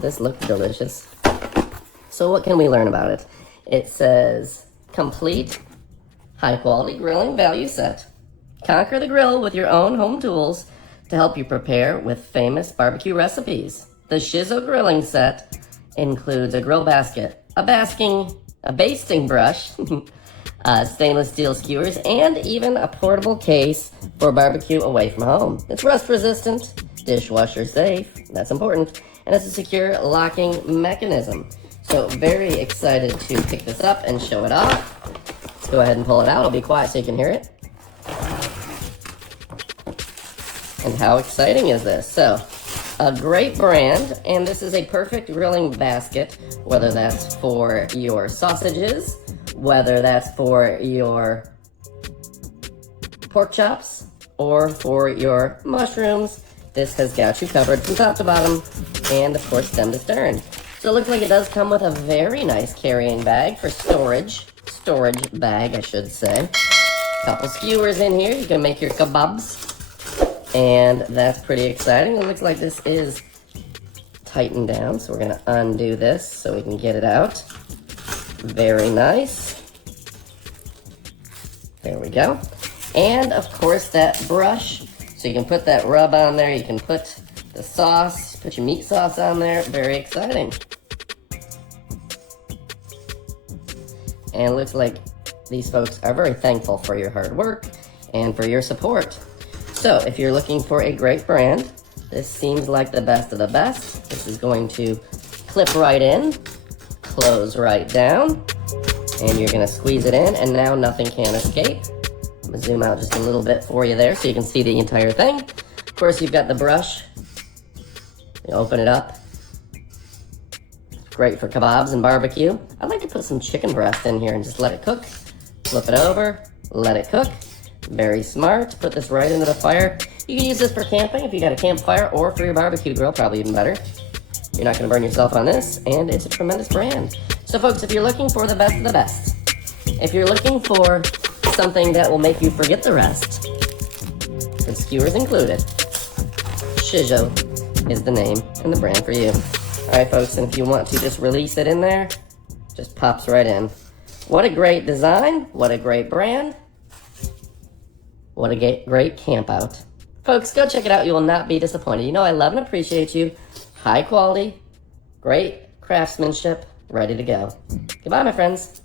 This looked delicious. So what can we learn about it? It says, complete high-quality grilling value set. Conquer the grill with your own home tools to help you prepare with famous barbecue recipes. The Shizzo grilling set includes a grill basket, a basting brush, stainless steel skewers, and even a portable case for barbecue away from home. It's rust resistant, dishwasher safe, that's important, and it's a secure locking mechanism. So very excited to pick this up and show it off. Let's go ahead and pull it out. I'll be quiet so you can hear it. And how exciting is this? So, a great brand, and this is a perfect grilling basket, whether that's for your sausages, whether that's for your pork chops, or for your mushrooms. This has got you covered from top to bottom, and of course stem to stern. So it looks like it does come with a very nice carrying bag for storage bag, I should say. Couple skewers in here, you can make your kebabs. And that's pretty exciting. It looks like this is tightened down, so we're gonna undo this so we can get it out. Very nice. There we go. And of course that brush, so you can put that rub on there, you can put the sauce, put your meat sauce on there. Very exciting. And it looks like these folks are very thankful for your hard work and for your support. So if you're looking for a great brand, this seems like the best of the best. This is going to clip right in, close right down, and you're gonna squeeze it in, and now nothing can escape. I'm gonna zoom out just a little bit for you there so you can see the entire thing. Of course, you've got the brush. You open it up. Great for kebabs and barbecue. I'd like to put some chicken breast in here and just let it cook. Flip it over, let it cook. Very smart. Put this right into the fire. You can use this for camping if you got a campfire, or for your barbecue grill, probably even better. You're not going to burn yourself on this, and it's a tremendous brand. So folks, if you're looking for the best of the best, if you're looking for something that will make you forget the rest, with skewers included, Shizzo is the name and the brand for you. Alright folks, and if you want to just release it in there, just pops right in. What a great design, what a great brand. What a great camp out. Folks, go check it out. You will not be disappointed. You know I love and appreciate you. High quality, great craftsmanship, ready to go. Goodbye, my friends.